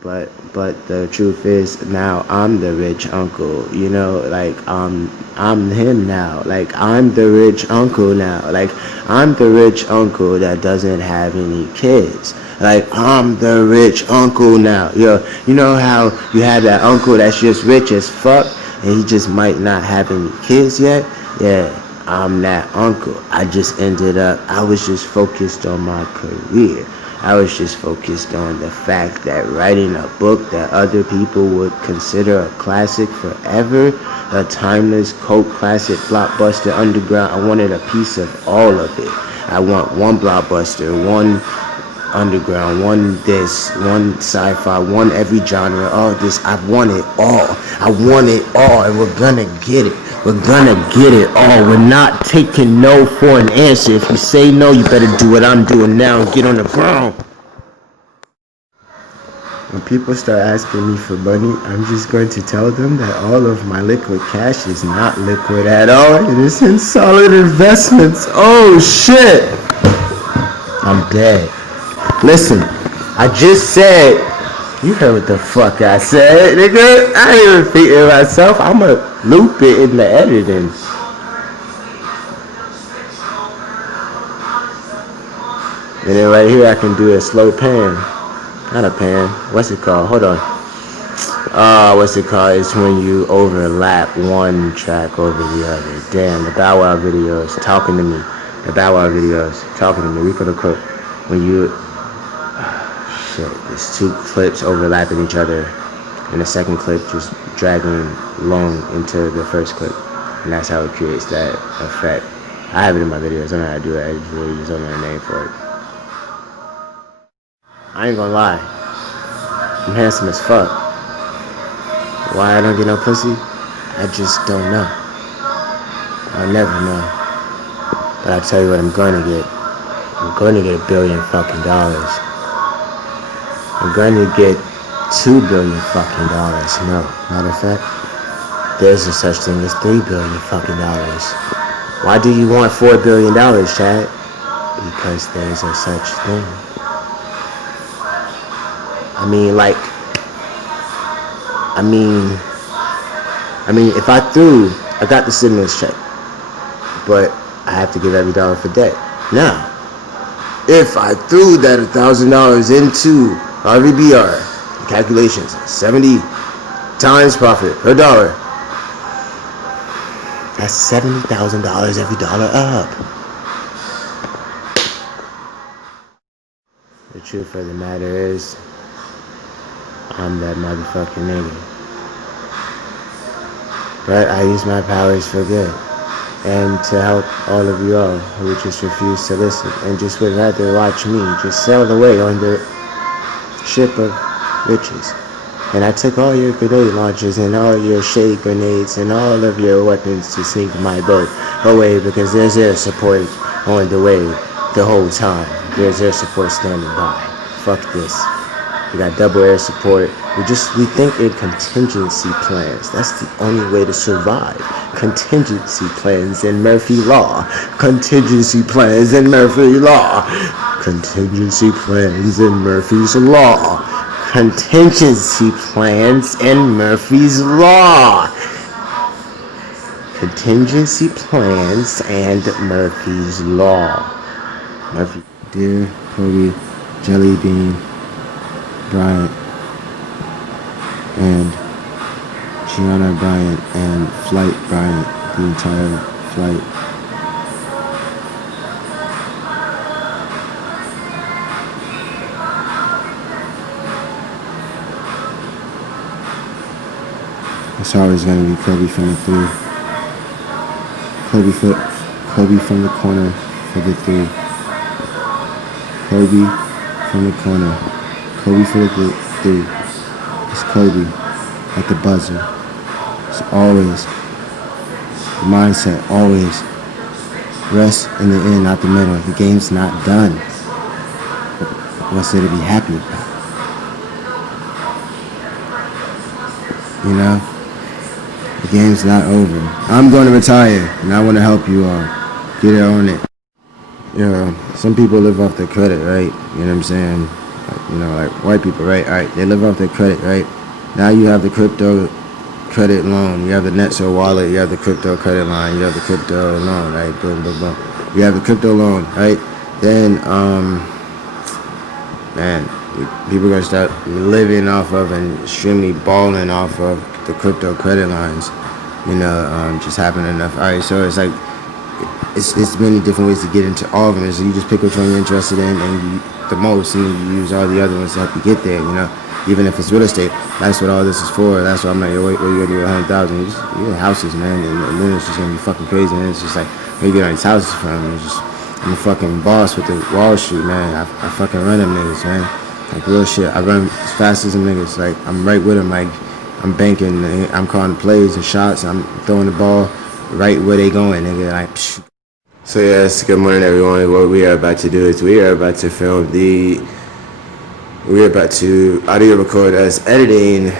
But the truth is now I'm the rich uncle, you know, like I'm him now. Like I'm the rich uncle now. Like I'm the rich uncle that doesn't have any kids. Like I'm the rich uncle now. You know how you have that uncle that's just rich as fuck and he just might not have any kids yet? Yeah, I'm that uncle. I was just focused on my career. I was just focused on the fact that writing a book that other people would consider a classic forever, a timeless cult classic, blockbuster, underground. I wanted a piece of all of it. I want one blockbuster, one underground, one this, one sci-fi, one every genre, all this. I want it all. I want it all, and we're gonna get it. We're gonna get it all. We're not taking no for an answer. If you say no, you better do what I'm doing now and get on the ground. When people start asking me for money, I'm just going to tell them that all of my liquid cash is not liquid at all. It is in solid investments. Oh shit! I'm dead. Listen, I just said, you heard what the fuck I said, nigga. I ain't even thinking myself. I'ma loop it in the editing. And then right here I can do a slow pan. Not a pan. What's it called? Hold on. What's it called? It's when you overlap one track over the other. Damn, the Bow Wow videos talking to me. The Bow Wow videos talking to me. We could have cooked when you shit. There's two clips overlapping each other, and the second clip just dragging long into the first clip, and that's how it creates that effect. I have it in my videos. I don't know how to do it. I just really just don't know a name for it. I ain't gonna lie. I'm handsome as fuck. Why I don't get no pussy? I just don't know. I'll never know. But I'll tell you what I'm gonna get. I'm gonna get $1 billion fucking dollars. I'm gonna get $2 billion fucking dollars. No, matter of fact, there's a such thing as $3 billion fucking dollars. Why do you want $4 billion, Chad? Because there's a such thing. If I got the stimulus check, but I have to give every dollar for debt. Now, if I threw that $1,000 into RVBR, calculations, 70 times profit per dollar, that's $70,000 every dollar up. The truth of the matter is, I'm that motherfucking nigga. But I use my powers for good. And to help all of you all who just refuse to listen and just would rather watch me just sail away on the ship of riches. And I took all your grenade launchers and all your shade grenades and all of your weapons to sink my boat away because there's air support on the way the whole time. There's air support standing by. Fuck this. We got double air support. We think in contingency plans. That's the only way to survive. Contingency plans in Murphy Law. Contingency plans in Murphy Law. Contingency plans in Murphy's Law. Contingency plans in Murphy's Law. Contingency plans and Murphy's Law. Murphy. Dear Kobe Jelly Bean Bryant and Gianna Bryant and Flight Bryant, the entire flight. It's always going to be Kobe from the three. Kobe from the corner for the three. Kobe from the corner. Kobe for the three. It's Kobe at the buzzer. It's always the mindset, always rest in the end, not the middle. The game's not done. What's there to be happy about? You know? The game's not over. I'm going to retire, and I want to help you all. Get on it. You know, some people live off their credit, right? You know what I'm saying? Like, you know, like white people, right? All right, they live off their credit, right? Now you have the crypto credit loan, you have the Netso wallet, you have the crypto credit line, you have the crypto loan, right? Boom, boom, boom. You have the crypto loan, right? Then, man, people are gonna start living off of and extremely balling off of the crypto credit lines, you know, just having enough. All right, so it's like, it's many different ways to get into all of them. So you just pick which one you're interested in and the most, and you use all the other ones to help you get there, you know. Even if it's real estate, that's what all this is for. That's why I'm like, yo, wait, what are you gonna do with 100,000? You get houses, man, and then it's just gonna be fucking crazy. And it's just like, where you get all these houses from? It's just, I'm a fucking boss with the Wall Street, man. I fucking run them niggas, man. Like real shit. I run as fast as them niggas. Like I'm right with them. Like I'm banking. I'm calling plays and shots. I'm throwing the ball right where they going, nigga. Like. Psh. So yes, good morning, everyone. What we are about to do is we are about to audio record us editing.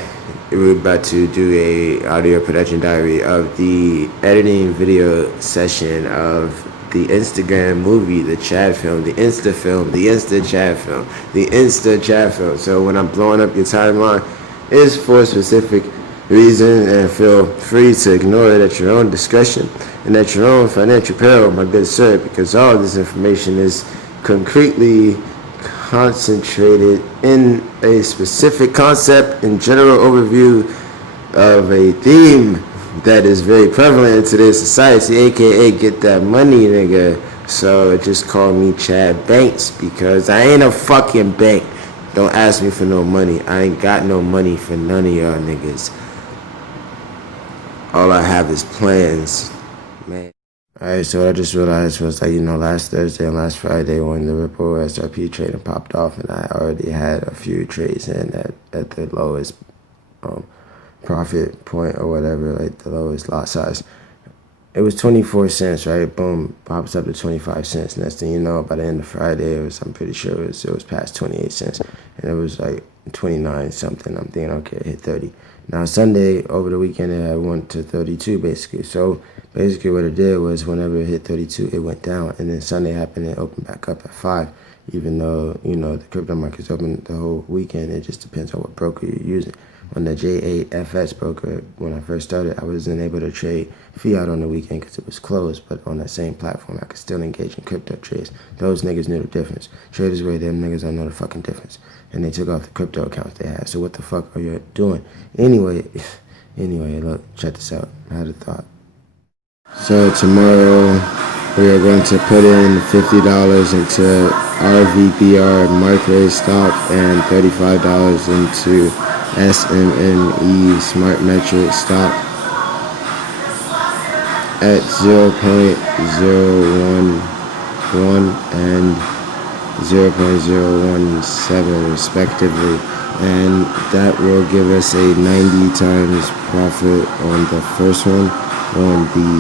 We're about to do a audio production diary of the editing video session of the Instagram movie, the Chad film, the Insta film, the Insta Chad film, the Insta Chad film. So when I'm blowing up your timeline, it's for a specific reason, and feel free to ignore it at your own discretion and at your own financial peril, my good sir, because all of this information is concretely concentrated in a specific concept and general overview of a theme that is very prevalent in today's society, aka get that money, nigga. So just call me Chad Banks, because I ain't a fucking bank. Don't ask me for no money. I ain't got no money for none of y'all niggas. All I have is plans, man. Alright, so what I just realized was that, you know, last Thursday and last Friday when the Ripple SRP trading popped off, and I already had a few trades in at the lowest profit point or whatever, like the lowest lot size. It was 24 cents, right? Boom, pops up to 25 cents. Next thing you know, by the end of Friday, I'm pretty sure it was past 28 cents. And it was like 29 something. I'm thinking, okay, it hit 30. Now, Sunday, over the weekend, it had went to 32, basically. So, basically what it did was whenever it hit 32, it went down. And then Sunday happened, it opened back up at 5. Even though, you know, the crypto market's open the whole weekend, it just depends on what broker you're using. On the J8FS broker, when I first started, I wasn't able to trade fiat on the weekend because it was closed. But on that same platform, I could still engage in crypto trades. Those niggas knew the difference. Traders were them niggas don't know the fucking difference. And they took off the crypto accounts they had. So what the fuck are you doing? Anyway, look, check this out. I had a thought. So tomorrow, we are going to put in $50 into RVBR Microwave stock and $35 into SMME Smart Metric stock at 0.011 and 0.017 respectively, and that will give us a 90 times profit on the first one, on the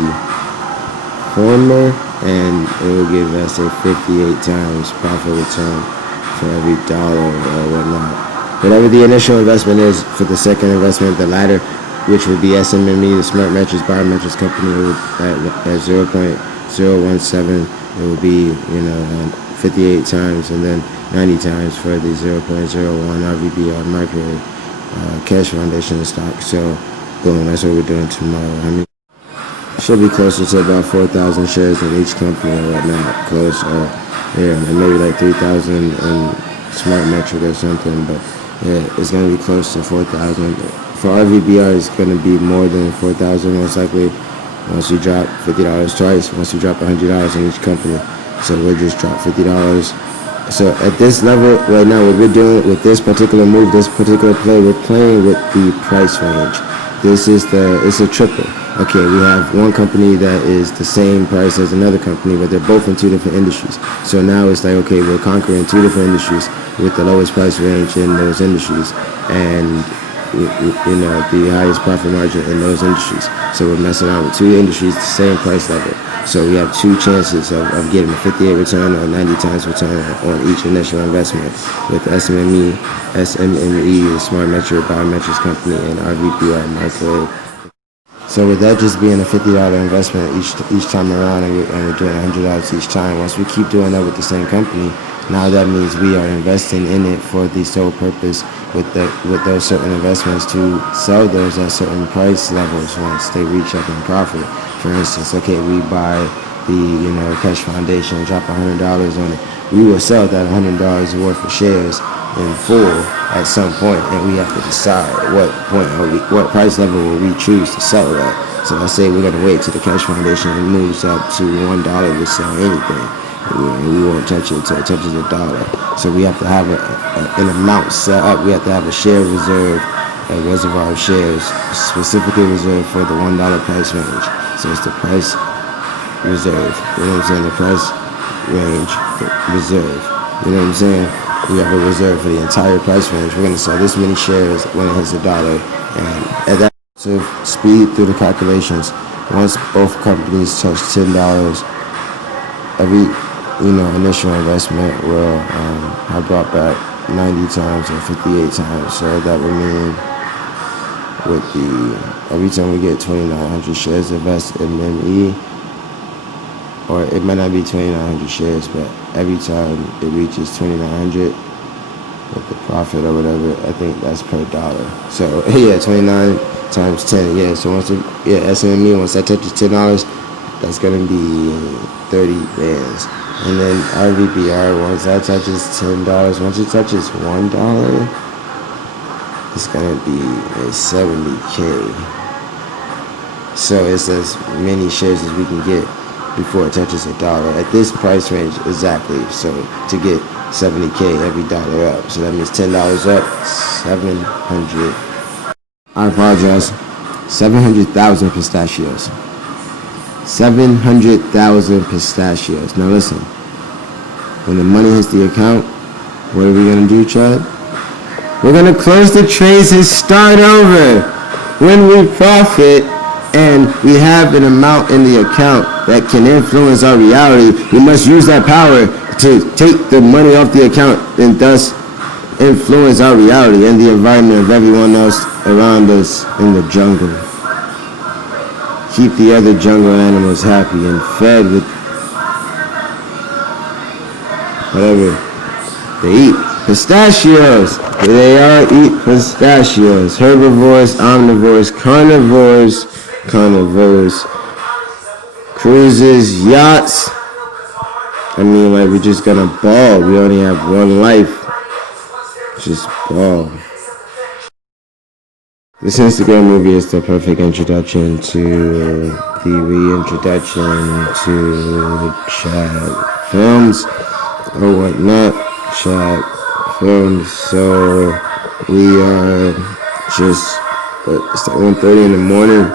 former, and it will give us a 58 times profit return for every dollar or whatnot. Whatever the initial investment is for the second investment, the latter, which would be SMME, the Smart Metrics Biometrics Company, at 0.017, it will be, you know, 58 times, and then 90 times for the 0.01 RVBR Microwave Cash Foundation stock. So, boom, that's what we're doing tomorrow. I mean, should be closer to about 4,000 shares in each company or whatnot. Close, yeah, maybe like 3,000 in Smart Metric or something, but yeah, it's going to be close to 4,000. For RVBR, it's going to be more than 4,000 most likely once you drop $50 twice, once you drop $100 in each company. So we'll just drop $50. So at this level right now, what we're doing with this particular move, this particular play, we're playing with the price range. It's a triple. Okay, we have one company that is the same price as another company, but they're both in two different industries. So now it's like, okay, we're conquering two different industries with the lowest price range in those industries, and you know, the highest profit margin in those industries. So we're messing around with two industries, the same price level. So we have two chances of getting a 58 return or 90 times return on each initial investment with SMME, the Smart Metric Biometrics Company, and RVBR Microwave. So with that just being a $50 investment each time around, and we're doing $100 each time, once we keep doing that with the same company, Now that means we are investing in it for the sole purpose with those certain investments to sell those at certain price levels once they reach up in profit. For instance, okay, we buy the Cash Foundation, drop $100 on it. We will sell that $100 worth of shares in full at some point, and we have to decide what price level will we choose to sell it at. So let's say we're gonna wait till the Cash Foundation moves up to $1 to sell anything, and we won't touch it until it touches $1. So we have to have an amount set up. We have to have a share reserve, a reservoir of shares specifically reserved for the $1 price range. So it's the price reserve. You know what I'm saying? The price range reserve. You know what I'm saying? We have a reserve for the entire price range. We're gonna sell this many shares when it hits $1, and at that speed through the calculations, once both companies touch $10, every initial investment will have brought back 90 times or 58 times. So that would mean every time we get 2,900 shares invested in ME, or it might not be 2,900 shares, but every time it reaches 2,900 with the profit or whatever, I think that's per dollar. So yeah, 29 times 10. Yeah, so SME, once that touches $10, that's gonna be 30 bands. And then RVPR, once that touches $10, once it touches $1, it's gonna be a 70K. So it's as many shares as we can get before it touches $1 at this price range exactly. So to get 70K every dollar up, so that means $10 up, 700. I apologize. 700,000 pistachios. 700,000 pistachios. Now listen, when the money hits the account, what are we gonna do, Chad? We're gonna close the trades and start over. When we profit and we have an amount in the account that can influence our reality, we must use that power to take the money off the account and thus influence our reality and the environment of everyone else around us in the jungle. Keep the other jungle animals happy and fed with whatever they eat. Pistachios! They all eat pistachios. Herbivores, omnivores, carnivores, cruises, yachts. I mean, like, we're just gonna ball. We only have one life. Just ball. This Instagram movie is the perfect introduction to the reintroduction to Chad Films or whatnot. Chad Films. So we are just, it's like 1:30 in the morning.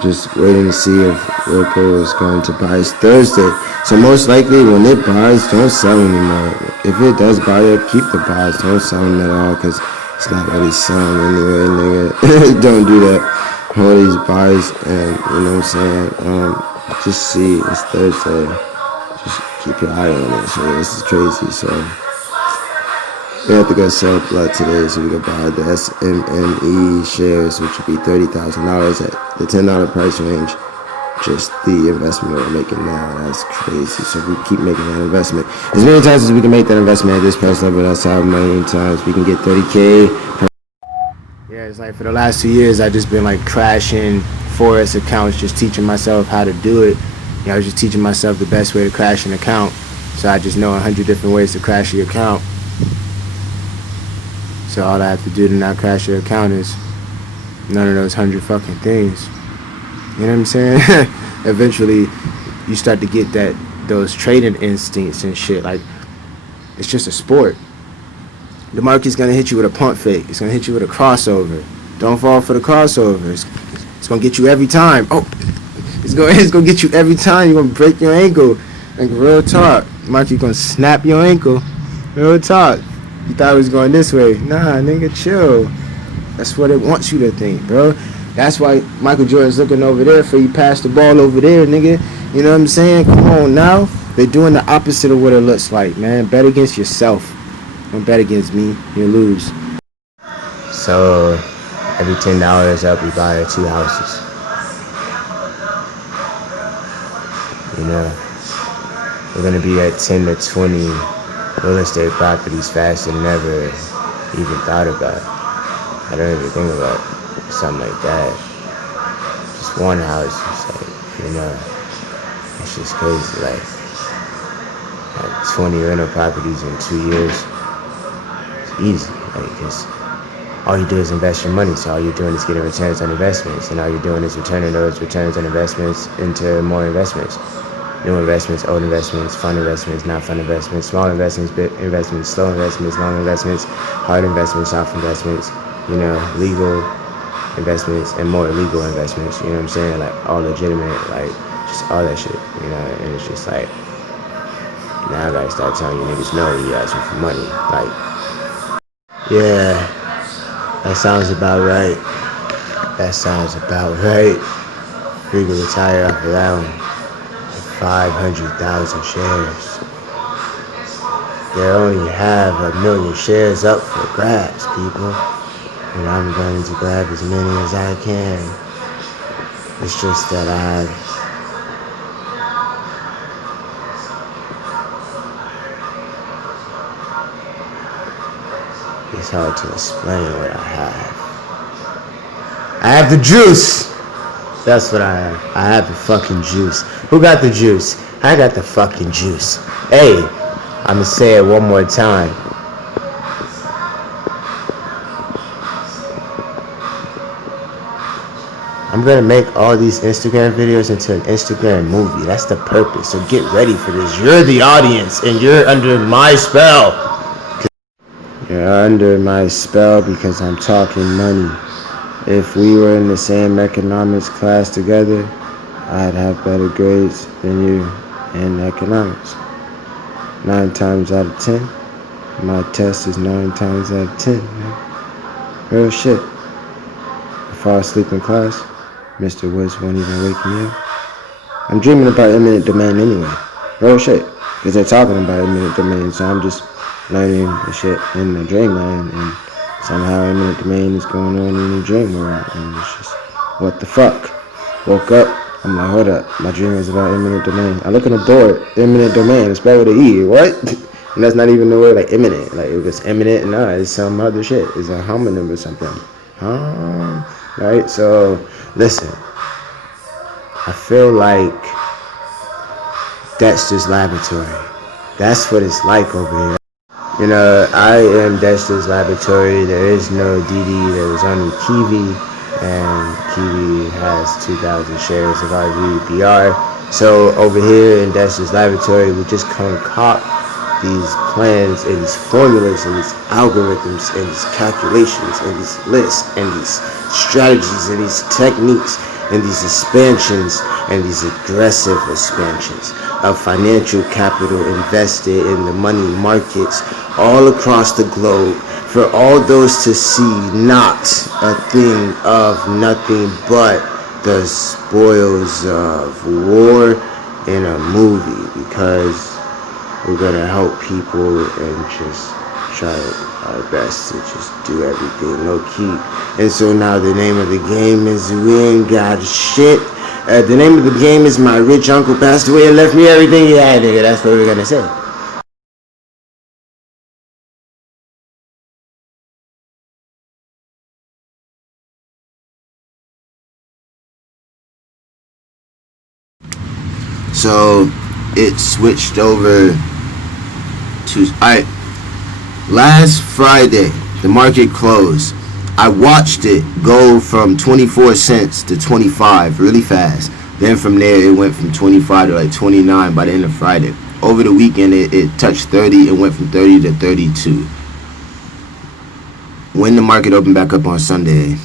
Just waiting to see if Roku is going to buy. It's Thursday. So most likely when it buys, don't sell anymore. If it does buy it, keep the buys. Don't sell them at all because it's not really selling anyway, nigga. Don't do that. Hold these buys and, you know what I'm saying? Just see, it's Thursday. Just keep your eye on it. So this is crazy. So we have to go sell blood today so we can buy the SMME shares, which would be $30,000 at the $10 price range. Just the investment we're making now. That's crazy. So if we keep making that investment as many times as we can make that investment at this price level, that's how many times we can get 30K. Yeah, it's like for the last 2 years, I've just been like crashing Forex accounts, just teaching myself how to do it. I was just teaching myself the best way to crash an account. So I just know 100 different ways to crash your account. So all I have to do to not crash your account is none of those 100 fucking things. You know what I'm saying? Eventually, you start to get those trading instincts and shit. Like, it's just a sport. The market's gonna hit you with a pump fake. It's gonna hit you with a crossover. Don't fall for the crossover. It's gonna get you every time. Oh, it's gonna get you every time. You're gonna break your ankle. Like, real talk. Market gonna snap your ankle. Real talk. You thought it was going this way. Nah, nigga, chill. That's what it wants you to think, bro. That's why Michael Jordan's looking over there for you pass the ball over there, nigga. You know what I'm saying? Come on now. They're doing the opposite of what it looks like, man. Bet against yourself. Don't bet against me. You lose. So, every $10 up, we buy 2 houses. You know, we're going to be at 10 to 20 real estate properties faster than ever even thought about. I don't even think about something like that. Just one house, it's it's just crazy. Like 20 rental properties in 2 years, it's easy. Like, it's all you do is invest your money. So all you're doing is getting returns on investments, and all you're doing is returning those returns on investments into more investments. New investments, old investments, fun investments, not fun investments, small investments, big investments, slow investments, long investments, hard investments, soft investments, legal investments and more illegal investments, you know what I'm saying? Like all legitimate, like just all that shit, and it's just like, now I gotta start telling you niggas no when you ask me for money. Like, yeah, that sounds about right. That sounds about right. We could retire off of that one. 500,000 shares. They only have 1 million shares up for grabs, people. And I'm going to grab as many as I can. It's just that it's hard to explain what I have. I have the juice! That's what I have. I have the fucking juice. Who got the juice? I got the fucking juice. Hey, I'ma say it one more time. I'm gonna make all these Instagram videos into an Instagram movie. That's the purpose. So get ready for this. You're the audience, and you're under my spell. You're under my spell because I'm talking money. If we were in the same economics class together, I'd have better grades than you in economics. 9 times out of 10. My test is 9 times out of 10, man. Real shit. I fall asleep in class. Mr. Woods won't even wake me up. I'm dreaming about imminent domain anyway. Real shit. Because they're talking about imminent domain, so I'm just learning the shit in the dreamland, and somehow imminent domain is going on in the dream world, and it's just, what the fuck? Woke up, I'm like, hold up, my dream is about imminent domain. I look on the board, imminent domain, it's spelled with an E, what? And that's not even the word like imminent, like it was imminent, no, it's some other shit, it's a homonym or something. Right, so, listen, I feel like Dexter's Laboratory. That's what it's like over here. I am Dexter's Laboratory. There is no DD. There is only Kiwi, and Kiwi has 2,000 shares of RVBR. So over here in Dexter's Laboratory, we just concoct these plans and these formulas and these algorithms and these calculations and these lists and these strategies and these techniques and these expansions and these aggressive expansions of financial capital invested in the money markets all across the globe for all those to see not a thing of nothing but the spoils of war in a movie, because we're gonna help people and just try our best to just do everything low key. And so now the name of the game is we ain't got shit. The name of the game is my rich uncle passed away and left me everything he had, nigga. That's what we're gonna say. So it switched over to, alright, last Friday the market closed. I watched it go from 24 cents to 25 really fast. Then from there it went from 25 to like 29 by the end of Friday. Over the weekend it touched 30. It went from 30 to 32. When the market opened back up on Sunday,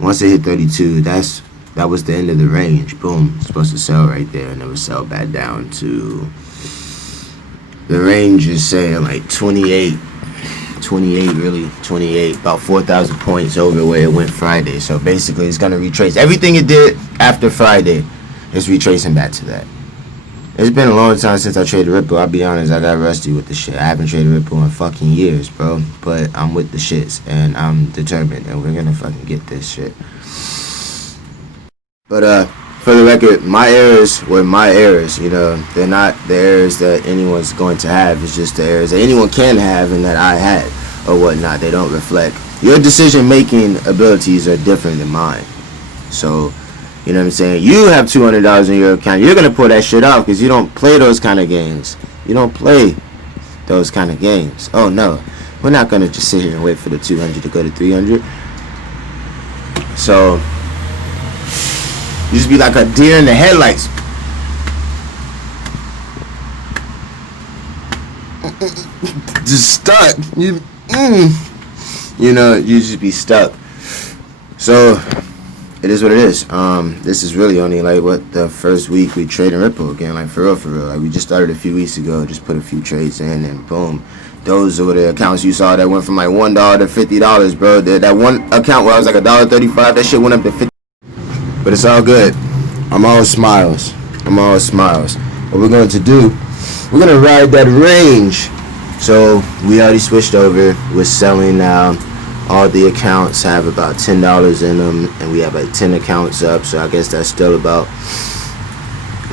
once it hit 32, that was the end of the range. Boom, it's supposed to sell right there, and it would sell back down to, the range is saying like 28, really, 28, about 4,000 points over where it went Friday. So basically it's going to retrace everything it did after Friday. It's retracing back to that. It's been a long time since I traded Ripple. I'll be honest, I got rusty with the shit. I haven't traded Ripple in fucking years, bro. But I'm with the shits, and I'm determined, and we're gonna fucking get this shit. But for the record, my errors were my errors. You know, they're not the errors that anyone's going to have. It's just the errors that anyone can have and that I had or whatnot. They don't reflect. Your decision-making abilities are different than mine. So, you know what I'm saying? You have $200 in your account. You're going to pull that shit off because you don't play those kind of games. You don't play those kind of games. Oh, no. We're not going to just sit here and wait for the 200 to go to 300. So, you just be like a deer in the headlights. Just stuck. You know, you just be stuck. So, it is what it is. This is really only like what the first week we trade in Ripple again, like for real. Like we just started a few weeks ago, just put a few trades in and boom. Those were the accounts you saw that went from like $1 to $50, bro. That one account where I was like $1.35, that shit went up to 50. But it's all good. I'm all smiles. What we're going to do, we're going to ride that range. So we already switched over. We're selling now. All the accounts have about $10 in them, and we have like 10 accounts up. So I guess that's still about,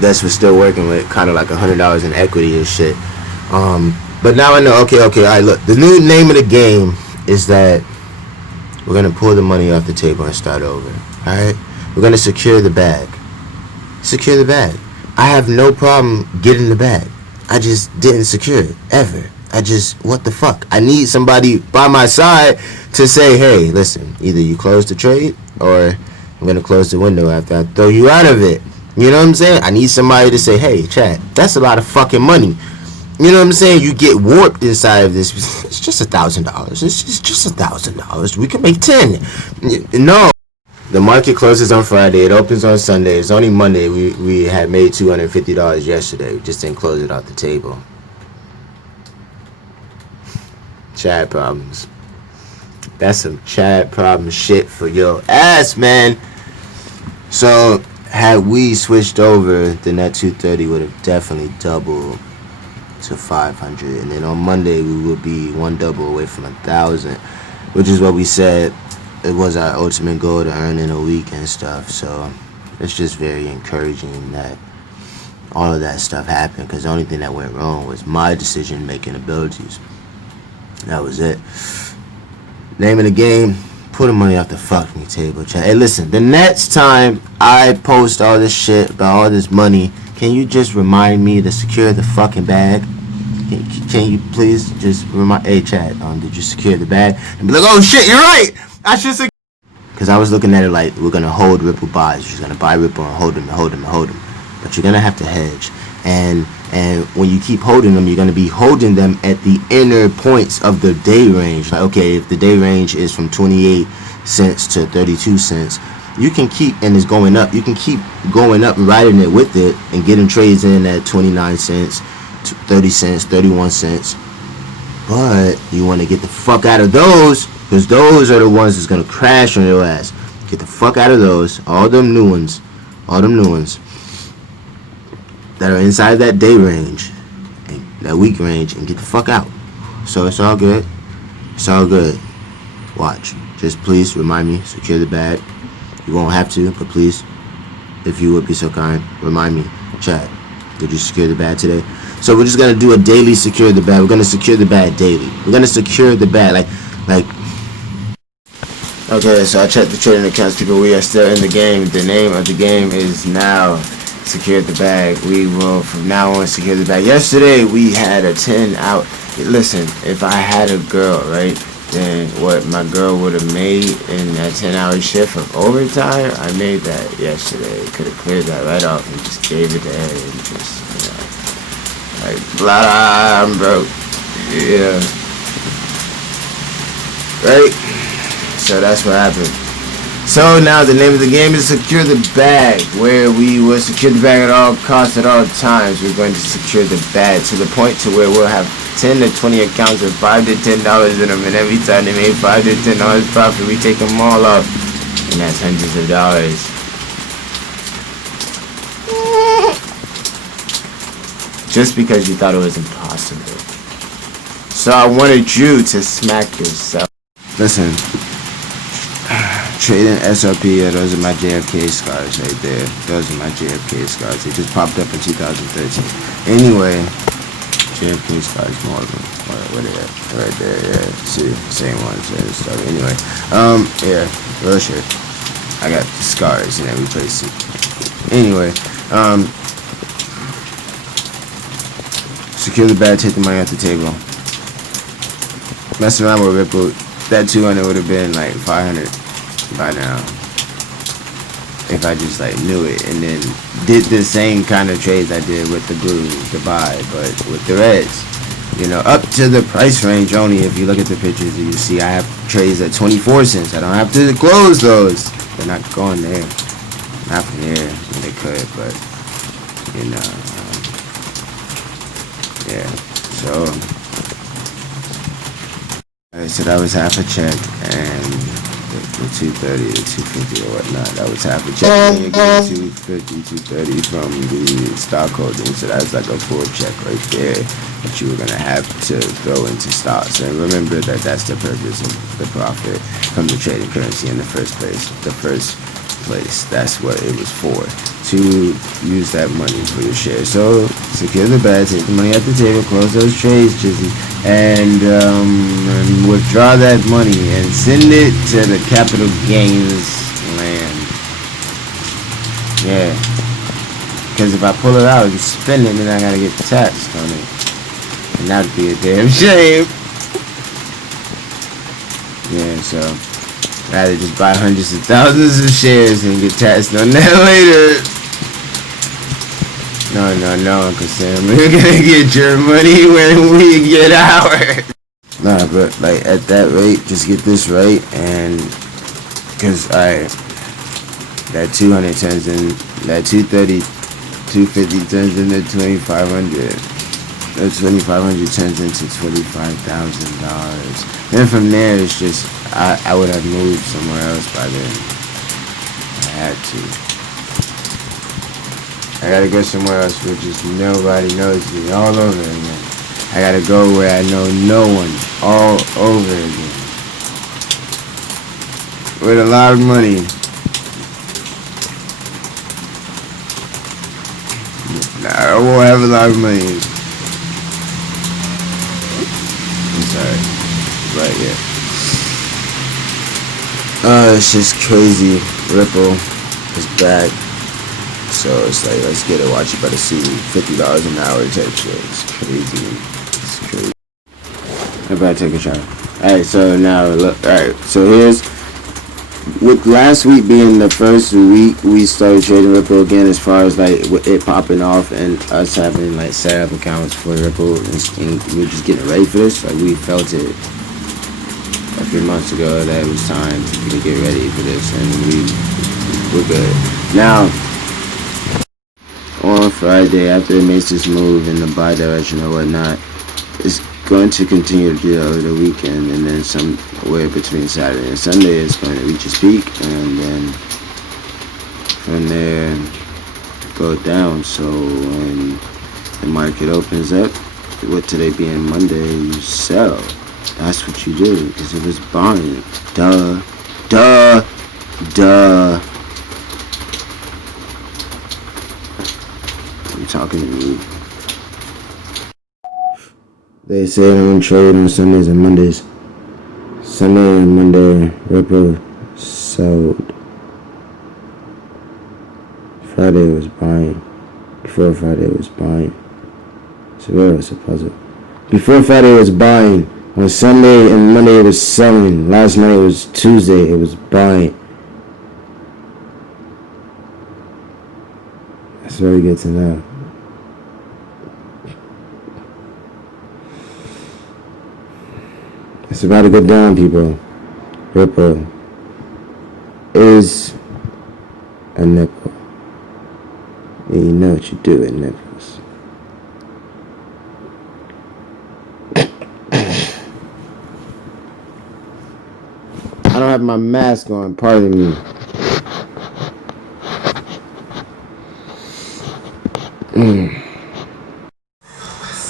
we're still working with kind of like $100 in equity and shit. But now I know, okay, all right, look, the new name of the game is that we're going to pull the money off the table and start over, all right? We're going to secure the bag. Secure the bag. I have no problem getting the bag. I just didn't secure it, ever. What the fuck? I need somebody by my side to say, hey, listen, either you close the trade or I'm going to close the window after I throw you out of it. You know what I'm saying? I need somebody to say, hey, chat, that's a lot of fucking money. You know what I'm saying? You get warped inside of this. It's just $1,000. It's just $1,000. We can make 10. No. The market closes on Friday. It opens on Sunday. It's only Monday. We had made $250 yesterday. We just didn't close it off the table. Chat problems. That's some chat problem shit for your ass, man. So, had we switched over, then that 230 would have definitely doubled to 500. And then on Monday, we would be one double away from 1,000, which is what we said it was our ultimate goal to earn in a week and stuff. So it's just very encouraging that all of that stuff happened, because the only thing that went wrong was my decision making abilities. That was it. Name of the game, put the money off the fucking table, chat. Hey, listen, the next time I post all this shit about all this money, can you just remind me to secure the fucking bag? Can you please just remind, hey chat, did you secure the bag? And be like, oh shit, you're right, I should secure. Because I was looking at it like, we're gonna hold Ripple buys. You're just gonna buy Ripple and hold them. But you're gonna have to hedge. And when you keep holding them, you're gonna be holding them at the inner points of the day range. Like, okay, if the day range is from 28 cents to 32 cents, you can keep, and it's going up, you can keep going up and riding it with it and getting trades in at 29 cents, 30 cents, 31 cents. But you want to get the fuck out of those, because those are the ones that's going to crash on your ass. Get the fuck out of those, all them new ones that are inside that day range, and that week range, and get the fuck out. So it's all good. Watch. Just please remind me, secure the bag. You won't have to, but please, if you would be so kind, remind me. Chat, did you secure the bag today? So we're just gonna do a daily secure the bag. We're gonna secure the bag daily. We're gonna secure the bag like. Okay, so I checked the trading accounts, people. We are still in the game. The name of the game is now secure the bag. We will from now on secure the bag. Yesterday we had a 10 out. Listen, if I had a girl, right? Then what my girl would have made in that 10-hour shift of overtime, I made that yesterday. Could have cleared that right off and just gave it to her and just, like, blah, I'm broke. Yeah. Right? So that's what happened. So now the name of the game is secure the bag, where we will secure the bag at all costs, at all times. We're going to secure the bag to the point to where we'll have 10 to 20 accounts with $5 to $10 in them, and every time they made $5 to $10 profit, we take them all off, and that's hundreds of dollars. Just because you thought it was impossible. So I wanted you to smack yourself. Listen. Trading SRP, yeah, those are my JFK scars right there. Those are my JFK scars. They just popped up in 2013. Anyway, JFK scars, more of them. Where they at? Right there, yeah. See, same ones and stuff. Anyway, yeah, real shit. I got the scars and every place. Anyway, secure the bag, take the money off the table. Messing around with Ripple, that 200 would have been like 500 by now. If I just like knew it and then did the same kind of trades I did with the blue, the buy, but with the reds, you know, up to the price range only. If you look at the pictures, you see I have trades at 24 cents. I don't have to close those. They're not going there. Not from there. They could, but you know, yeah. So so that was half a check, and the 230, the 250 or whatnot, that was half a check. And you get 250, 230 from the stock holding, so that's like a full check right there that you were gonna have to throw into stocks. And remember that that's the purpose of the profit from the trading currency in the first place. That's what it was for, to use that money for your shares. So secure the bag, take the money at the table, close those trades, Jizzy, and withdraw that money and send it to the capital gains land. Yeah, because if I pull it out and spend it, then I gotta get taxed on it, and that'd be a damn shame. Yeah, so rather just buy hundreds of thousands of shares and get taxed on that later. No, Uncle Sam. We're gonna get your money when we get ours. Nah, but like at that rate, just get this right, and because that 200 turns in, that 230, 250 turns into 2,500. That 2,500 turns into $25,000. Then from there, it's just I would have moved somewhere else by then. I had to. I gotta go somewhere else where just nobody knows me all over again. I gotta go where I know no one all over again. With a lot of money. I won't have a lot of money. I'm sorry. But yeah. It's just crazy. Ripple is back. So it's like, let's get it, watch it, better see $50 an hour type shit. It's crazy. It's crazy. I better take a shot. Alright, so now, look, alright, so here's, with last week being the first week we started trading Ripple again, as far as like it popping off and us having like set up accounts for Ripple, and we're just getting ready for this. Like we felt it a few months ago that it was time to get ready for this, and we're good. Now, on Friday, after it makes this move in the buy direction or whatnot, it's going to continue to do that over the weekend, and then somewhere between Saturday and Sunday it's going to reach its peak, and then from there go down. So when the market opens up, with today being Monday, you sell. That's what you do, because it was buying. Duh. You talking to me? They say I don't trade on Sundays and Mondays. Sunday and Monday, Ripple sold. Friday was buying. Before Friday was buying. So it's a puzzle. Before Friday was buying. On Sunday and Monday it was selling. Last night it was Tuesday, it was buying. That's very good to know. It's about to go down, people. Ripple is a nipple. And you know what you do with nipples. I don't have my mask on, pardon me.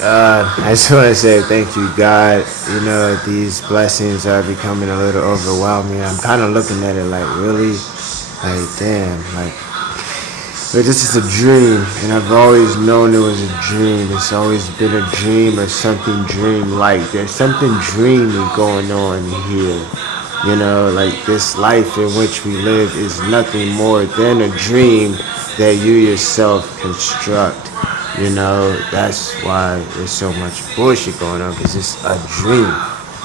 I just want to say thank you, God. You know, these blessings are becoming a little overwhelming. I'm kind of looking at it like, really? Like, damn. Like this is a dream, and I've always known it was a dream. It's always been a dream or something dream-like. There's something dreamy going on here. You know, like this life in which we live is nothing more than a dream that you yourself construct. You know, that's why there's so much bullshit going on, because it's a dream.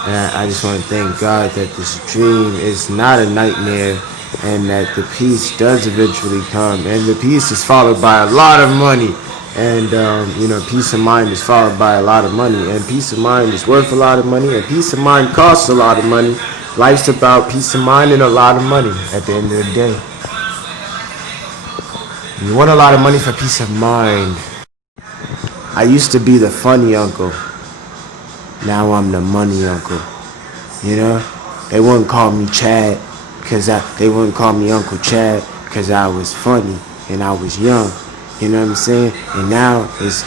And I just want to thank God that this dream is not a nightmare, and that the peace does eventually come. And the peace is followed by a lot of money. And, you know, peace of mind is followed by a lot of money. And peace of mind is worth a lot of money. And peace of mind costs a lot of money. Life's about peace of mind and a lot of money at the end of the day. You want a lot of money for peace of mind. I used to be the funny uncle. Now I'm the money uncle. You know? They wouldn't call me Chad. They wouldn't call me Uncle Chad because I was funny and I was young. You know what I'm saying? And now it's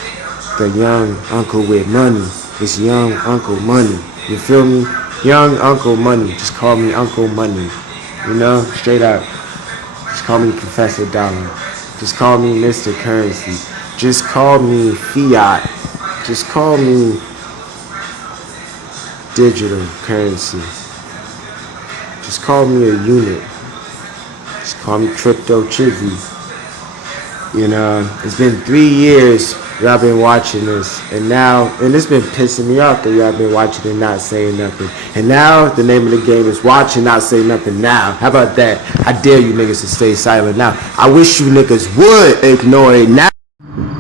the young uncle with money. It's young Uncle Money. You feel me? Young Uncle Money. Just call me Uncle Money. You know? Straight up. Just call me Professor Dollar. Just call me Mr. Currency. Just call me Fiat. Just call me Digital Currency. Just call me a unit. Just call me Crypto Chizzy. You know, it's been 3 years y'all been watching this, and it's been pissing me off that y'all been watching and not saying nothing. And now the name of the game is watch and not say nothing now. How about that? I dare you niggas to stay silent now. I wish you niggas would ignore it now.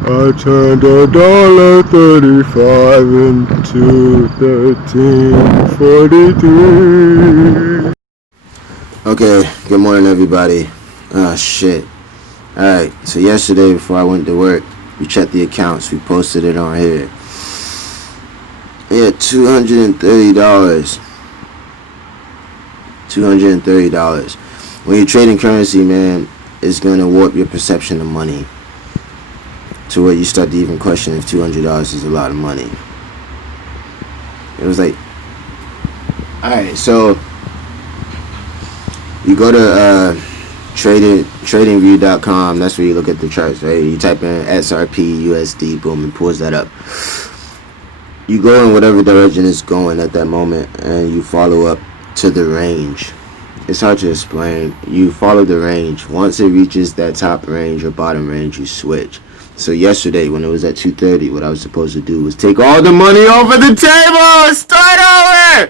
I turned $1.35 into $13.43. Okay, good morning everybody. Oh shit. Alright, so yesterday before I went to work, we checked the accounts, we posted it on here. Yeah, $230. $230. When you're trading currency, man, it's gonna warp your perception of money to where you start to even question if $200 is a lot of money. It was like, alright, so you go to tradingview.com. That's where you look at the charts, right? You type in SRP USD, boom, it pulls that up. You go in whatever direction it's going at that moment, and you follow up to the range. It's hard to explain. You follow the range. Once it reaches that top range or bottom range, you switch. So yesterday, when it was at 2:30, what I was supposed to do was take all the money over the table and start over.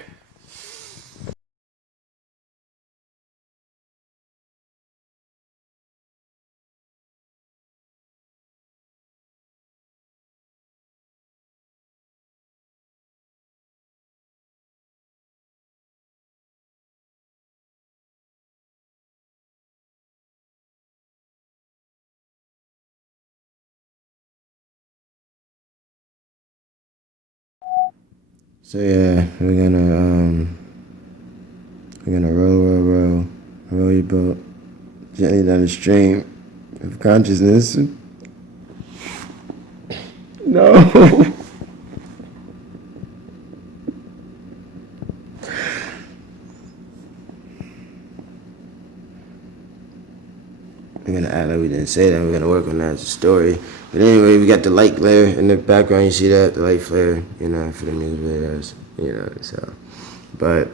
So yeah, we're gonna roll your boat gently down the stream of consciousness. No. We're gonna act like we didn't say that. We're gonna work on that as a story. But anyway, we got the light glare in the background. You see that? The light flare, you know, for the music videos, you know, so. But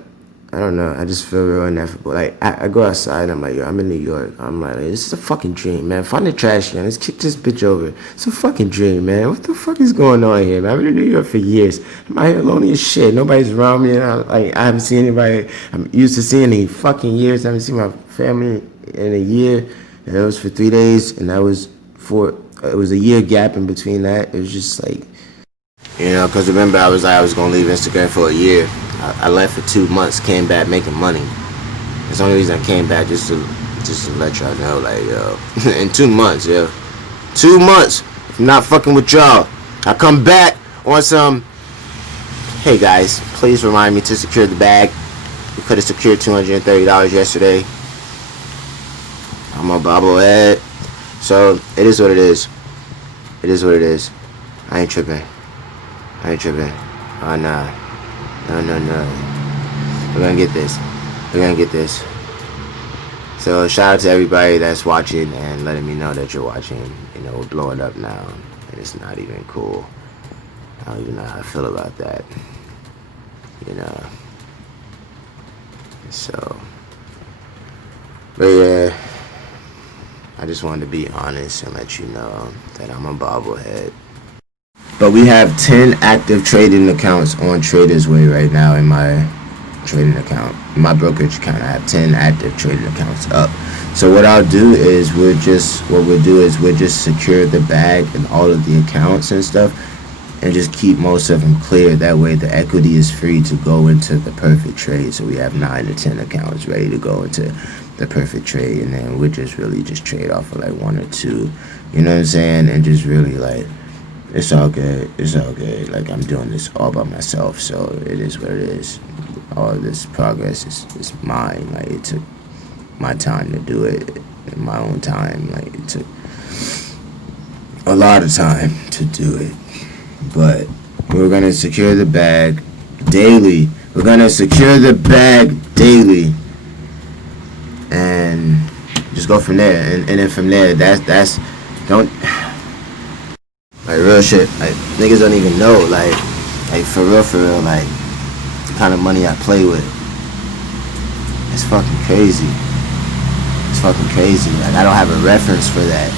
I don't know. I just feel real ineffable. Like, I go outside and I'm like, yo, I'm in New York. I'm like, this is a fucking dream, man. Find the trash can. Let's kick this bitch over. It's a fucking dream, man. What the fuck is going on here, man? I've been in New York for years. I'm out here lonely as shit. Nobody's around me. And I haven't seen anybody I'm used to seeing in fucking years. I haven't seen my family in a year. And it was for 3 days. And that was it was a year gap in between that. It was just like, you know, because remember, I was going to leave Instagram for a year. I left for 2 months, came back making money. That's the only reason I came back, just to let y'all know, like, yo, in 2 months, yo. 2 months, I'm not fucking with y'all. I come back on some, hey guys, please remind me to secure the bag. We could have secured $230 yesterday. I'm a bobblehead. So, it is what it is. It is what it is. I ain't tripping. I ain't tripping. Oh, nah. No. We're gonna get this. We're gonna get this. So shout out to everybody that's watching and letting me know that you're watching. You know, we're blowing up now, and it's not even cool. I don't even know how I feel about that. You know. So, but yeah, I just wanted to be honest and let you know that I'm a bobblehead. But we have 10 active trading accounts on Traders Way right now in my trading account. In my brokerage account, I have 10 active trading accounts up. So what I'll do is we'll just secure the bag and all of the accounts and stuff, and just keep most of them clear. That way the equity is free to go into the perfect trade. So we have 9 to 10 accounts ready to go into the perfect trade, and then we'll just really just trade off of like 1 or 2, you know what I'm saying, and just really like, it's all good. Like, I'm doing this all by myself, so it is what it is. All of this progress is mine. Like, it took my time to do it in my own time. Like, it took a lot of time to do it. But we're gonna secure the bag daily. And just go from there. And then from there, that's don't. Like, real shit, like, niggas don't even know, like for real, like, the kind of money I play with. It's fucking crazy. Like, I don't have a reference for that.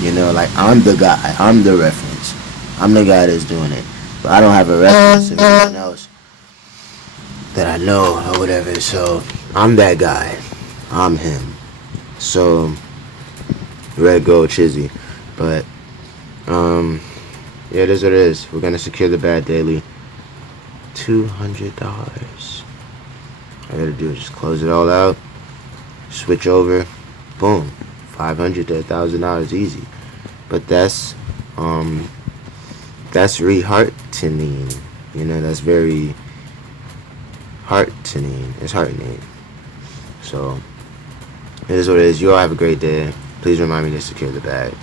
You know, like, I'm the guy. I'm the reference. I'm the guy that's doing it. But I don't have a reference to anyone else that I know or whatever. So, I'm that guy. I'm him. So, red gold chizzy. But, yeah, it is what it is. We're gonna secure the bag daily. $200. All I gotta do is just close it all out, switch over, boom, $500 to $1,000 easy. But that's re-heartening. You know, that's very heartening. It's heartening. So it is what it is. You all have a great day. Please remind me to secure the bag.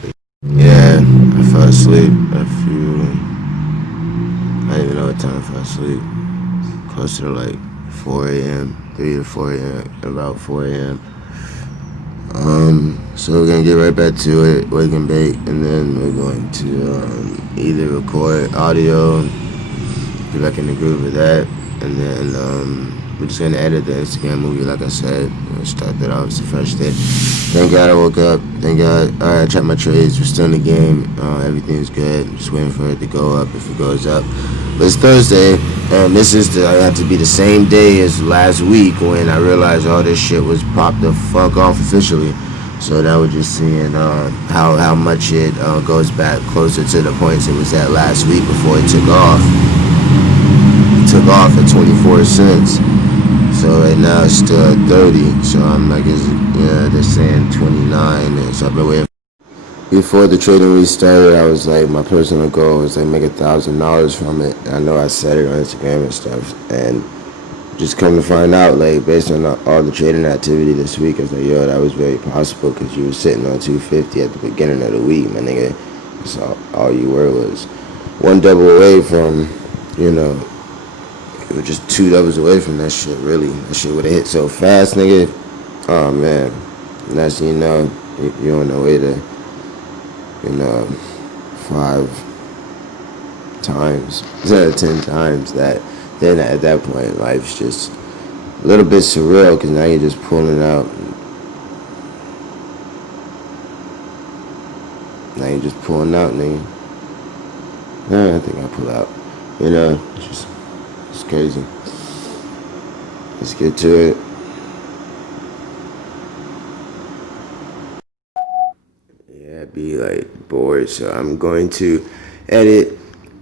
Please. Yeah, I fell asleep I don't even know what time I fell asleep. Closer to like 4 a.m., 3 to 4 a.m., about 4 a.m. So we're gonna get right back to it, wake and bake, and then we're going to either record audio, get back in the groove with that, and then we're just gonna edit the Instagram movie, like I said. Start that off. It's a fresh day. Thank God I woke up. Thank God. Alright, I checked my trades. We're still in the game. Everything's good. I'm just waiting for it to go up if it goes up. But it's Thursday, and this is I have to be the same day as last week when I realized all this shit was popped the fuck off officially. So now we're just seeing how much it goes back closer to the points it was at last week before it took off. It took off at 24 cents. So right now it's still at 30. So I'm like, they're saying 29. And so I've been waiting. Before the trading restarted, I was like, my personal goal was like make $1,000 from it. I know I said it on Instagram and stuff, and just come to find out, like, based on all the trading activity this week, I was like, yo, that was very possible because you were sitting on 250 at the beginning of the week, my nigga. So all you were was one double away from, you know, it was just 2 doubles away from that shit, really. That shit would have hit so fast, nigga. Oh, man. And that's, you know, you're on the way to, 5 times, 10 times that. Then at that point, life's just a little bit surreal because now you're just pulling out. Now you're just pulling out, nigga. Yeah, I think I pull out. It's crazy. Let's get to it. Yeah, I'd be like bored, so I'm going to edit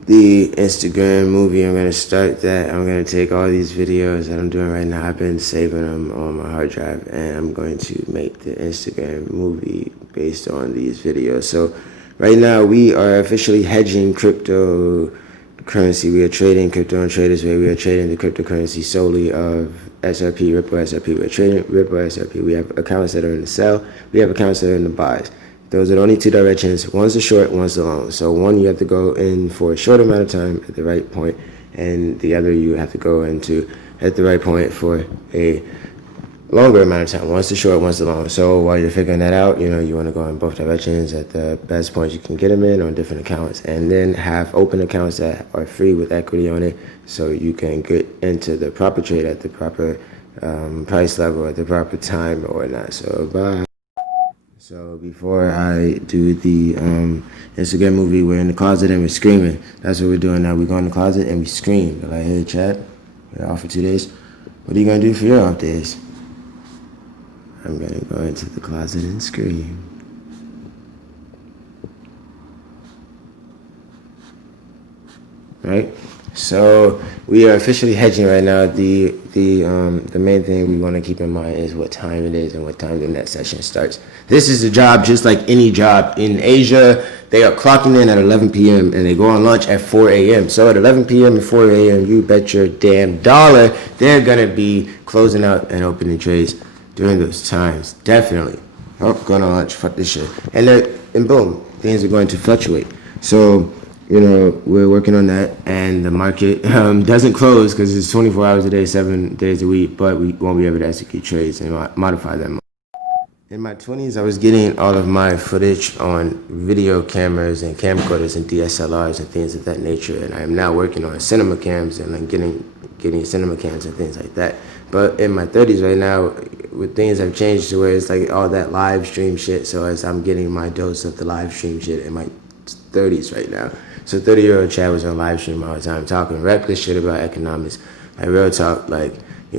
the Instagram movie. I'm gonna start that. I'm gonna take all these videos that I'm doing right now. I've been saving them on my hard drive, and I'm going to make the Instagram movie based on these videos. So right now we are officially hedging cryptocurrency. We are trading crypto on Traders Way. We are trading the cryptocurrency solely of Ripple SRP. We're trading Ripple SRP. We have accounts that are in the sell. We have accounts that are in the buys. Those are only two directions. One's the short, one's the long. So one, you have to go in for a short amount of time at the right point, and the other you have to go into at the right point for a longer amount of time. One's the short, one's the long. So while you're figuring that out, you want to go in both directions at the best points you can get them in on different accounts, and then have open accounts that are free with equity on it, so you can get into the proper trade at the proper price level at the proper time or not. So bye. So before I do the Instagram movie, we're in the closet and we're screaming. That's what we're doing now. We go in the closet and we scream. We're like, hey, Chad, we're off for 2 days. What are you going to do for your off days? I'm going to go into the closet and scream. Right? So we are officially hedging right now. The main thing we want to keep in mind is what time it is and what time the next session starts. This is a job just like any job. In Asia, they are clocking in at 11 p.m. and they go on lunch at 4 a.m. So at 11 p.m. and 4 a.m., you bet your damn dollar they're going to be closing out and opening trades during those times. Definitely. Oh, going on lunch. Fuck this shit. And boom, things are going to fluctuate. So we're working on that, and the market doesn't close because it's 24 hours a day, 7 days a week, but we won't be able to execute trades and modify them. In my 20s, I was getting all of my footage on video cameras and camcorders and DSLRs and things of that nature, and I am now working on cinema cams and like getting cinema cams and things like that. But in my 30s right now, with things have changed to where it's like all that live stream shit, so as I'm getting my dose of the live stream shit in my 30s right now. So 30-year-old Chad was on live stream all the time talking reckless shit about economics. Like real talk, like, I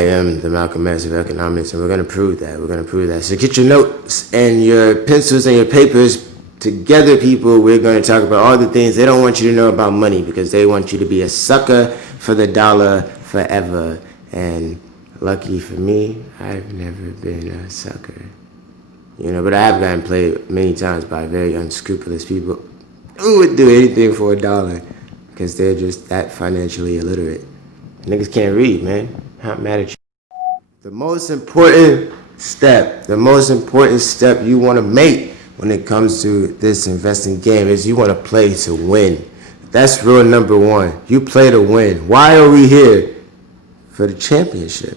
am the Malcolm X of economics, and we're going to prove that. We're going to prove that. So get your notes and your pencils and your papers together, people. We're going to talk about all the things they don't want you to know about money, because they want you to be a sucker for the dollar forever. And lucky for me, I've never been a sucker. But I have gotten played many times by very unscrupulous people who would do anything for $1 because they're just that financially illiterate. Niggas can't read, man. I'm not mad at you. The most important step you want to make when it comes to this investing game is you want to play to win. That's rule number one. You play to win. Why are we here? For the championship.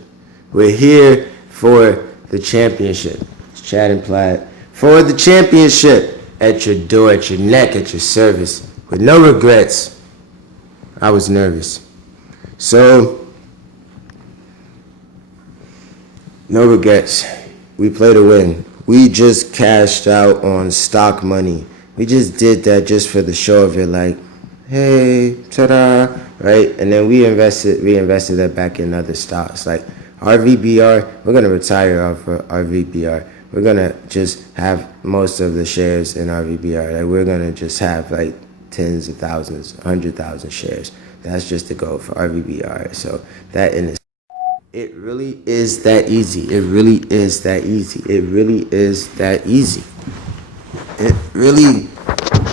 We're here for the championship. Chad and Plaid for the championship, at your door, at your neck, at your service, with no regrets. I was nervous. So, no regrets. We play to win. We just cashed out on stock money. We just did that just for the show of it, like, hey, ta-da, right? And then we invested that back in other stocks, like RVBR. We're going to retire off of RVBR. We're going to just have most of the shares in RVBR. Like, we're going to just have like tens of thousands, 100,000 shares. That's just the goal for RVBR. So that it really is that easy. It really is that easy. It really is that easy. It really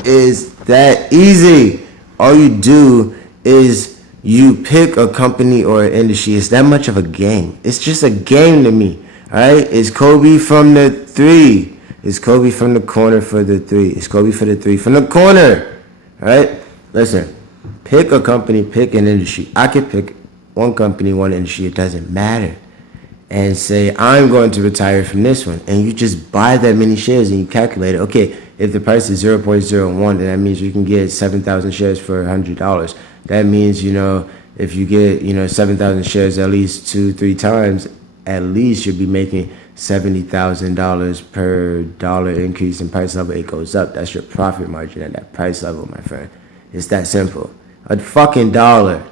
is that easy. All you do is you pick a company or an industry. It's that much of a game. It's just a game to me. All right, it's Kobe from the three. It's Kobe from the corner for the three. It's Kobe for the three from the corner. All right, listen, pick a company, pick an industry. I could pick one company, one industry, it doesn't matter, and say, I'm going to retire from this one. And you just buy that many shares and you calculate it. Okay, if the price is 0.01, then that means you can get 7,000 shares for $100. That means, if you get, 7,000 shares at least 2-3 times, at least you'll be making $70,000 per dollar increase in price level. It goes up. That's your profit margin at that price level, my friend. It's that simple. A fucking dollar.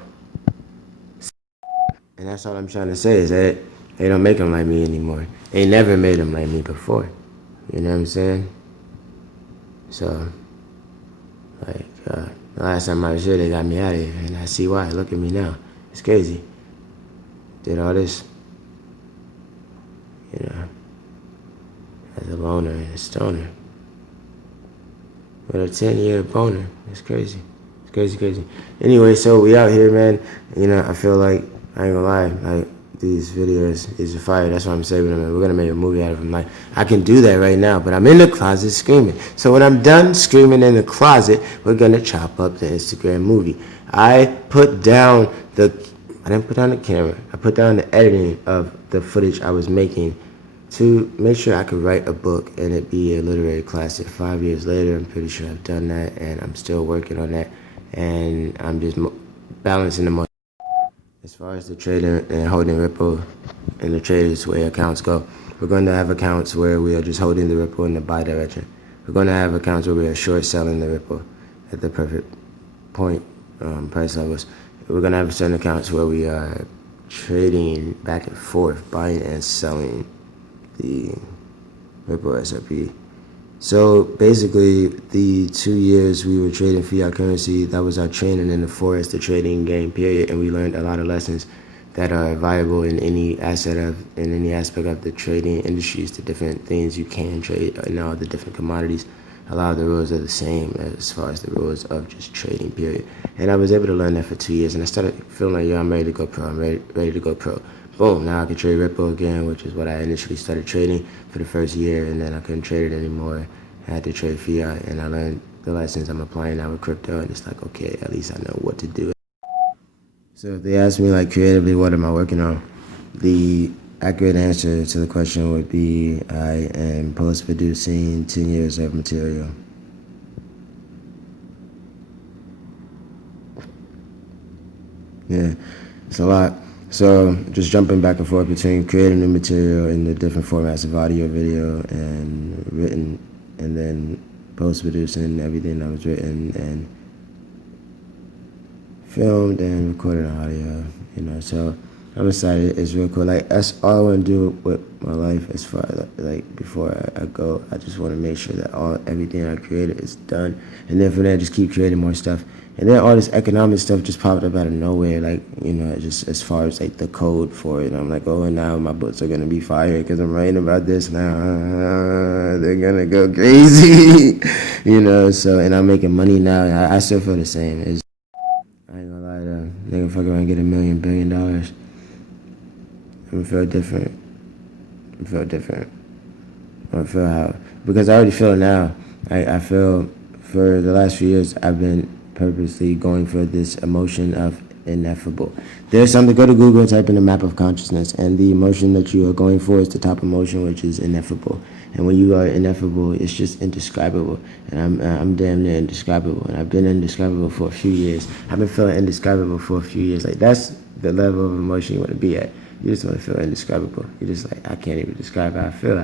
And that's all I'm trying to say is that they don't make them like me anymore. They never made them like me before. You know what I'm saying? So, the last time I was here, they got me out of here. And I see why. Look at me now. It's crazy. Did all this. As a loner and a stoner. With a 10-year boner. It's crazy. It's crazy. Anyway, so we out here, man. I feel like, I ain't gonna lie, like, these videos. These are fire. That's why I'm saving them, and we're gonna make a movie out of them. Like, I can do that right now, but I'm in the closet screaming. So when I'm done screaming in the closet, we're gonna chop up the Instagram movie. I didn't put down the camera. I put down the editing of the footage I was making to make sure I could write a book and it be a literary classic. 5 years later, I'm pretty sure I've done that, and I'm still working on that, and I'm just balancing the money. As far as the trading and holding Ripple and the traders where accounts go, we're going to have accounts where we are just holding the Ripple in the buy direction. We're going to have accounts where we are short selling the Ripple at the perfect point price levels. We're going to have certain accounts where we are trading back and forth, buying and selling the Ripple SRP. So basically, the 2 years we were trading fiat currency, that was our training in the forest, the trading game period, and we learned a lot of lessons that are viable in any aspect of the trading industries, the different things you can trade and all the different commodities. A lot of the rules are the same as far as the rules of just trading period. And I was able to learn that for 2 years, and I started feeling like, yo, I'm ready to go pro. I'm ready to go pro. Boom, now I can trade Ripple again, which is what I initially started trading for the first year, and then I couldn't trade it anymore. I had to trade fiat, and I learned the lessons I'm applying now with crypto, and it's like, okay, at least I know what to do. So if they ask me, like, creatively, what am I working on? The accurate answer to the question would be I am post-producing 10 years of material. Yeah, it's a lot. So just jumping back and forth between creating new material in the different formats of audio, video, and written, and then post-producing everything that was written and filmed and recorded on audio, So I'm excited. It's real cool. Like, that's all I want to do with my life as far as, like, before I go. I just want to make sure that everything I created is done. And then from there, just keep creating more stuff. And then all this economic stuff just popped up out of nowhere, like, just as far as, like, the code for it. And I'm like, oh, and now my books are going to be fire because I'm writing about this now. They're going to go crazy, So, and I'm making money now. I still feel the same. I ain't gonna lie though, nigga fuck around and get $1 million billion. I'm gonna feel different. I'm gonna feel how, because I already feel it now. I feel for the last few years I've been purposely going for this emotion of ineffable. There's something, go to Google and type in the map of consciousness, and the emotion that you are going for is the top emotion, which is ineffable. And when you are ineffable, it's just indescribable. And I'm damn near indescribable. And I've been indescribable for a few years. I've been feeling indescribable for a few years. Like, that's the level of emotion you want to be at. You just want to feel indescribable. You're just like, I can't even describe how I feel.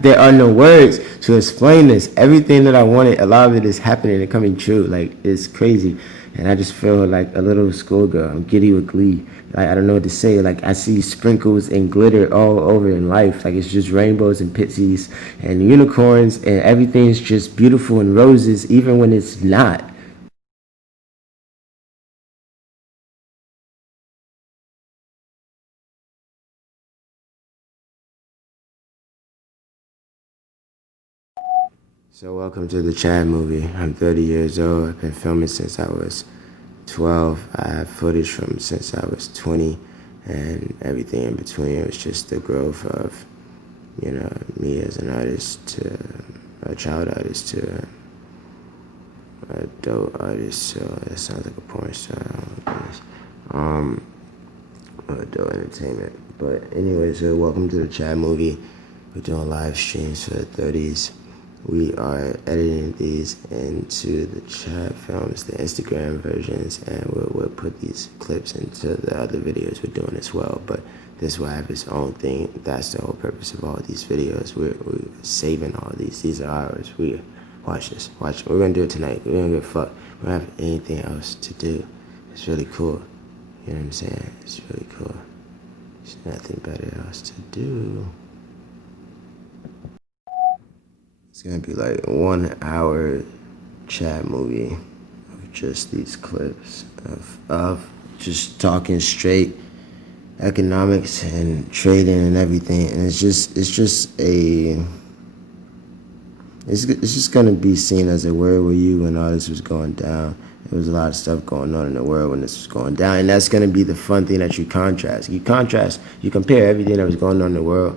There are no words to explain this. Everything that I wanted, a lot of it is happening and coming true. Like, it's crazy. And I just feel like a little schoolgirl. I'm giddy with glee. Like, I don't know what to say. Like, I see sprinkles and glitter all over in life. Like, it's just rainbows and pixies and unicorns, and everything's just beautiful and roses, even when it's not. So welcome to the Chad movie. I'm 30 years old. I've been filming since I was 12. I have footage from since I was 20, and everything in between. It was just the growth of, me as an artist to a child artist to an adult artist. So that sounds like a porn star. Adult entertainment. But anyway, so welcome to the Chad movie. We're doing live streams for the 30s. We are editing these into the Chad films, the Instagram versions, and we'll put these clips into the other videos we're doing as well. But this will have its own thing. That's the whole purpose of all these videos. We're saving all these. These are ours. Watch this. Watch. We're gonna do it tonight. We're gonna give a fuck. We don't have anything else to do. It's really cool. You know what I'm saying? It's really cool. There's nothing better else to do. It's gonna be like 1 hour Chad movie of just these clips of just talking straight economics and trading and everything. And it's just gonna be seen as a where were you when all this was going down. There was a lot of stuff going on in the world when this was going down, and that's gonna be the fun thing that you contrast. You compare everything that was going on in the world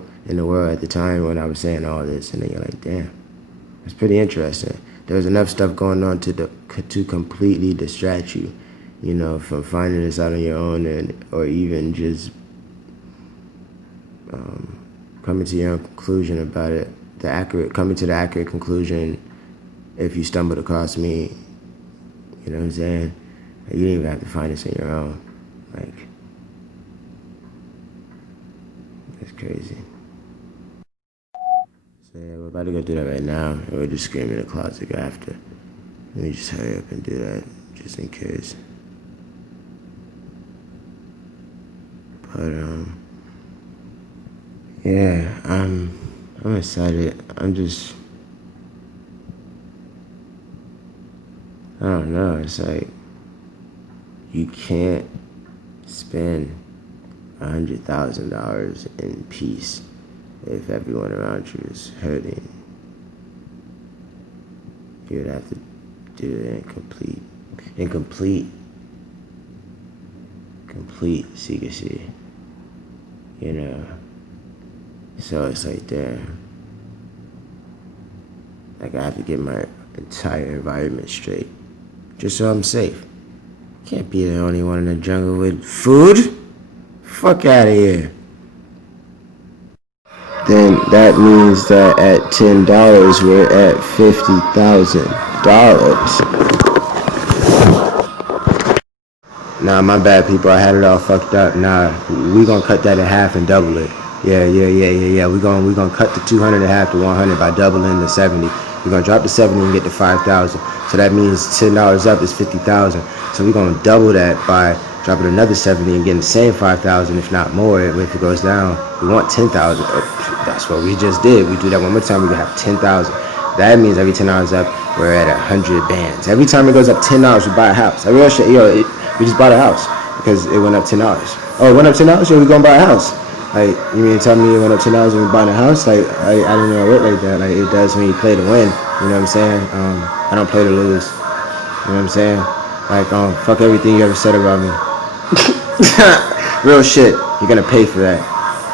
at the time when I was saying all this, and then you're like, damn, it's pretty interesting. There was enough stuff going on to completely distract you, you know, from finding this out on your own, or even just coming to your own conclusion about it. Coming to the accurate conclusion. If you stumbled across me, you know what I'm saying? You didn't even have to find this on your own. Like, that's crazy. So yeah, we're about to go do that right now, and we'll just scream in the closet after. Let me just hurry up and do that, just in case. But yeah, I'm excited. I don't know. It's like you can't spend $100,000 in peace if everyone around you is hurting. You would have to do it in complete secrecy. You know. So it's like, damn. Like, I have to get my entire environment straight, just so I'm safe. Can't be the only one in the jungle with food. Fuck out of here. Then that means that at $10, we're at $50,000. Nah, my bad, people. I had it all fucked up. Nah, we gonna cut that in half and double it. Yeah. We gonna cut the 200 in half to 100 by doubling the 70. We're gonna drop the 70 and get to 5,000. So that means $10 up is 50,000. So we're gonna double that by dropping another 70 and getting the same 5,000, if not more. If it goes down, we want 10,000. That's what we just did. We do that one more time, we gonna have 10,000. That means every $10 up, we're at 100 bands. Every time it goes up $10, we buy a house. I real shit, we just bought a house because it went up $10. Oh, it went up $10? Yeah, we gonna buy a house. Like, you mean to tell me it went up $10 when we bought a house? Like, I didn't know it worked like that. Like, it does when you play to win. You know what I'm saying? I don't play to lose. You know what I'm saying? Like, fuck everything you ever said about me. Real shit. You're gonna pay for that.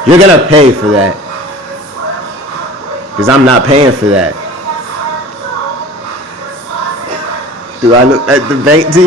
You're gonna pay for that. Because I'm not paying for that. Do I look at the bank to